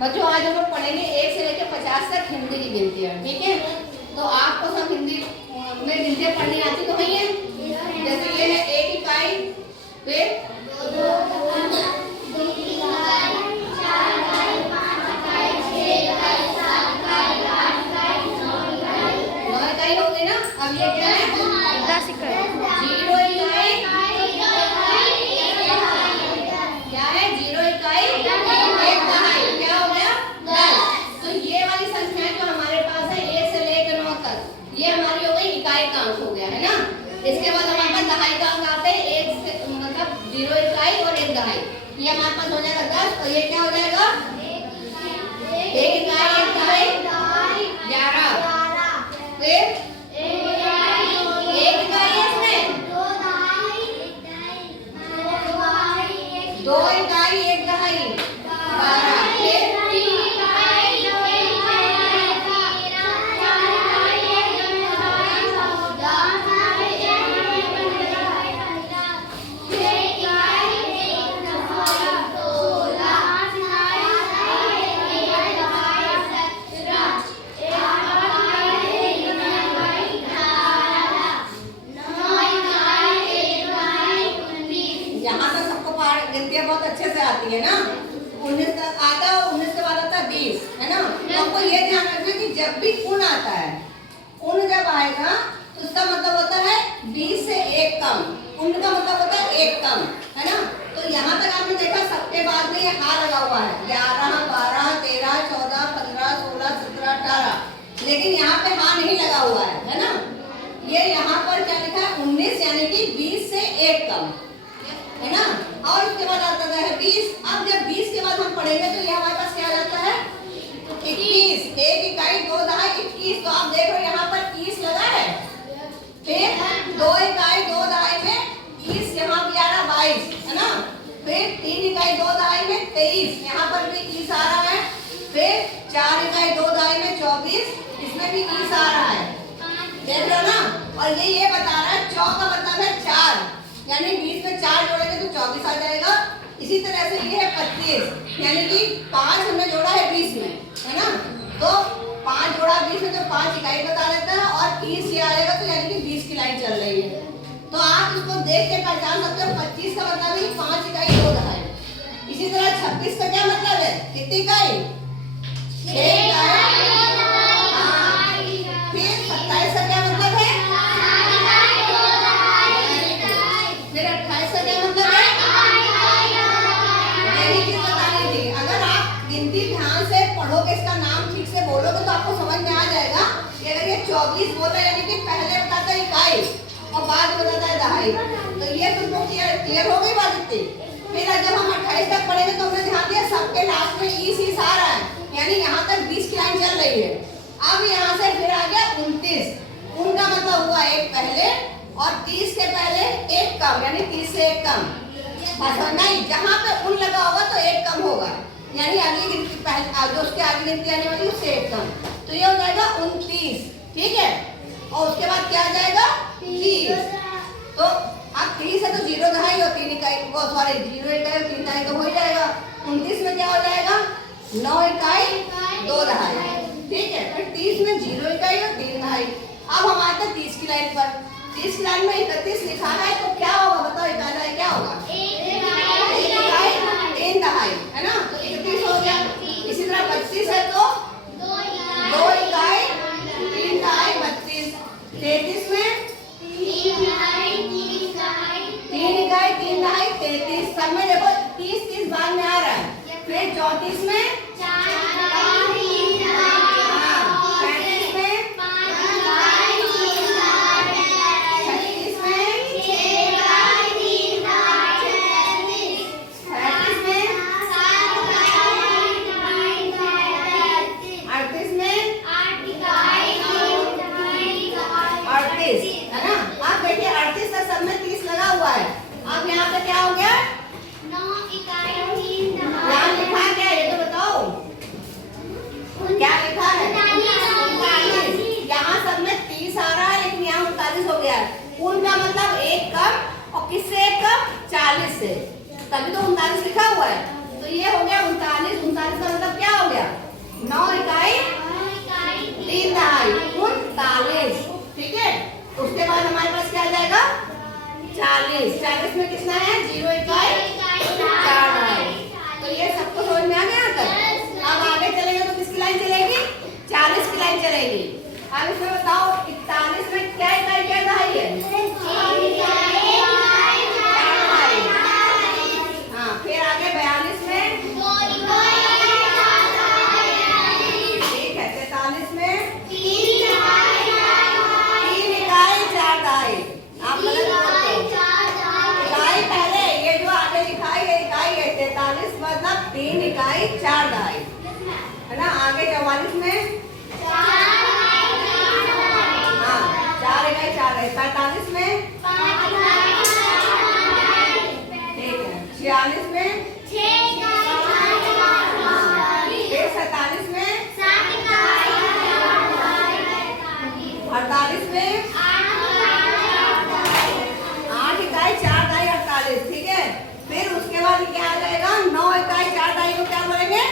बच्चों आज हम लोग पढ़ेंगे 1 से लेकर 50 तक हिंदी की गिनतियाँ, ठीक है। तो आपको सब हिंदी में गिनतियाँ पढ़नी आती तो नहीं है। जैसे ये है 1 इकाई, फिर 2 इकाई हो गई ना। अब ये क्या है 10 इकाई, 0 इकाई, क्या है 0 इकाई 1 दहाई, क्या हो गया 10। तो ये वाली संख्याएं जो हमारे पास है 1 से लेकर 9 तक, ये हमारी हो गई इकाई का अंक हो गया है ना। इसके बाद हमारे पास दहाई का अंक आते हैं 1 से मतलब 0 इकाई और 1 दहाई, ये हमारे पास हो जाएगा 10। और ये क्या हो जाएगा 1 इकाई 1 दहाई 11, फिर 1 इकाई है इसमें 2 इकाई 1 दहाई 12, फिर 3 इकाई 1 दहाई 19 यहाँ तो सबको गिनतियाँ बहुत अच्छे से आती है ना। 19 तक आता है, 19 के बाद आता है 20, है ना। तो आपको ये ध्यान रखना कि जब भी उन आता है, उन जब आएगा तो उसका मतलब होता है 20 से 1 कम, उन का मतलब होता है 1 कम, है ना। तो यहाँ तक आपने देखा सबके बाद में ये हार लगा हुआ है 11, 12, 13, 14, 15, 16, 17, 18, लेकिन यहाँ पे हार नहीं लगा हुआ है ना। ये यहाँ पर क्या लिखा है 19, यानी कि 20 से 1 कम, है ना। और उसके बाद आता है 20। अब जब 20 के बाद हम पढ़ेंगे तो ये हमारे पास क्या आ जाता है 21, 1 इकाई 2 दहाई 21। तो आप देख रहे हो यहाँ पर 30 लगा है, फिर 2 इकाई 2 दहाई में 30, यहाँ भी आ रहा 22, है ना। फिर 3 इकाई 2 दहाई में 23, यहाँ पर भी 30 आ रहा है। फिर 4 इकाई 2 दहाई में 24, इसमें भी 30 आ रहा है, देख रहे हो ना। और ये बता रहा है 4 का मतलब है 4, यानी 20 में 4 जोड़ेंगे तो 24 आ जाएगा। इसी तरह से ये है 25, यानी कि 5 हमने जोड़ा है 20 में, है ना। तो 5 जोड़ा 20 में तो 5 इकाई बता देता है, और 30 ये आएगा तो यानी कि 20 की लाइन चल रही है। तो आप इसको देख के पहचान सकते हो 25 का मतलब है 5 इकाई 2 दहाई। इसी तरह 26 का क्या मतलब है, कितनी इकाई 6 इकाई। फिर 27 का क्या मतलब है, फिर 28 का क्या मतलब है, यही चीज बतानी थी। अगर आप गिनती ध्यान से पढ़ोगे, इसका नाम ठीक से बोलोगे तो आपको समझ में आ जाएगा कि अगर ये 24 बोल रहा है यानी कि पहले बताता है इकाई और बाद में बताता है दहाई। तो ये तुमको क्लियर हो गई बात इतनी। फिर जब हम 28 तक पढ़ेंगे तो हमने ध्यान दिया सबके लास्ट में 20 आ रहा है, यानी यहाँ तक 20 की लाइन चल रही है। अब यहाँ से फिर आ गया 29, उनका मतलब हुआ 1 पहले और 30 के पहले 1 कम, यानी 30 से 1 कम। नहीं, जहाँ पे उन लगा होगा तो 1 कम होगा, यानी अगली गिनती पहले जो उसके आगे गिनती आने वाली उससे 1 कम। तो ये हो जाएगा 29, ठीक है। और उसके बाद क्या आ जाएगा 30। तो अब 30 है तो 0 दहाई और 3 इकाई, वो सॉरी 0 इकाई और 3 दहाई तो हो जाएगा। 29 में क्या हो जाएगा 9 इकाई 2 दहाई, ठीक है। फिर 30 में 0 इकाई और 3 दहाई। अब हम आते हैं 30 की लाइन पर। 30 की लाइन में 31 लिखा है तो क्या होगा बताओ, इकाई क्या होगा 1 इकाई 3 दहाई, है ना। तो 31 हो गया। इसी तरह 32 है तो 2 इकाई 3 दहाई 32। 33 में 3 इकाई 3 दहाई 33। सब में देखो 30 बाद में आ रहा है। फिर 34 में 4 इकाई 3 दहाई, 35 में 5 इकाई 3 दहाई, 36 में 6 इकाई 3 दहाई, 37 में 7 इकाई 38 में 8 इकाई 38, है ना। अब देखिए 38 का सब में 30 लगा हुआ है। अब यहाँ पे क्या हो गया 9 इकाई 3 दहाई, यहाँ लिखा क्या है ये तो बताओ। अब इसमें बताओ 41 में क्या इकाई क्या दहाई है? हाँ, फिर आगे 42 में ठीक है, 43 में 3 इकाई 4 दहाई। आप गलत बोलते हो। इकाई पहले, ये जो आगे लिखा है ये इकाई है। 43 मतलब 3 इकाई 4 दहाई, है ना। आगे 44 में 4 इकाई 4 दहाई। 45 में ठीक है। 46 में फिर 47 में 48 में 8 इकाई 4 दहाई 48, ठीक है। फिर उसके बाद क्या आ जाएगा? 9 इकाई 4 दहाई को क्या बोलेंगे?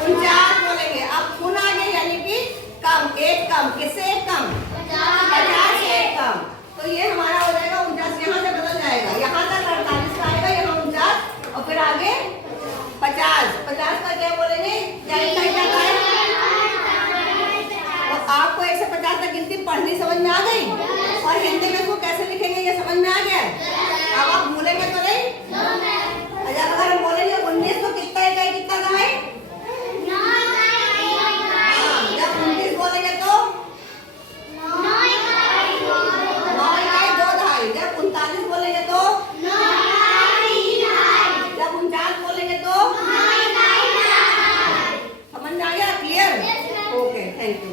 49 बोलेंगे। अब गुण आ गए, यानी कि कम, एक कम, किससे एक कम? 50 से एक कम। तो ये हमारा हो जाएगा 49, यहाँ से बदल जाएगा। यहाँ तक 48 का आएगा, यहाँ 49 और फिर आगे 50। 50 का क्या बोलेंगे? क्या इकाई क्या है? तो आपको 1 से 50 तक गिनती पढ़नी समझ में आ गई, और हिंदी में इसको कैसे लिखेंगे ये समझ में आ गया। अब आप भूलेंगे तो नहीं। अगर हम बोलेंगे 19 तो कितना इकाई कितना दहाई? जब 29 बोलेंगे तो 9 इकाई 2 दहाई। जब 39 बोलेंगे तो 9 इकाई 3 दहाई। जब 49 बोलेंगे तो 9 इकाई 4 दहाई। समझ में आ गया? क्लियर? Okay, thank you.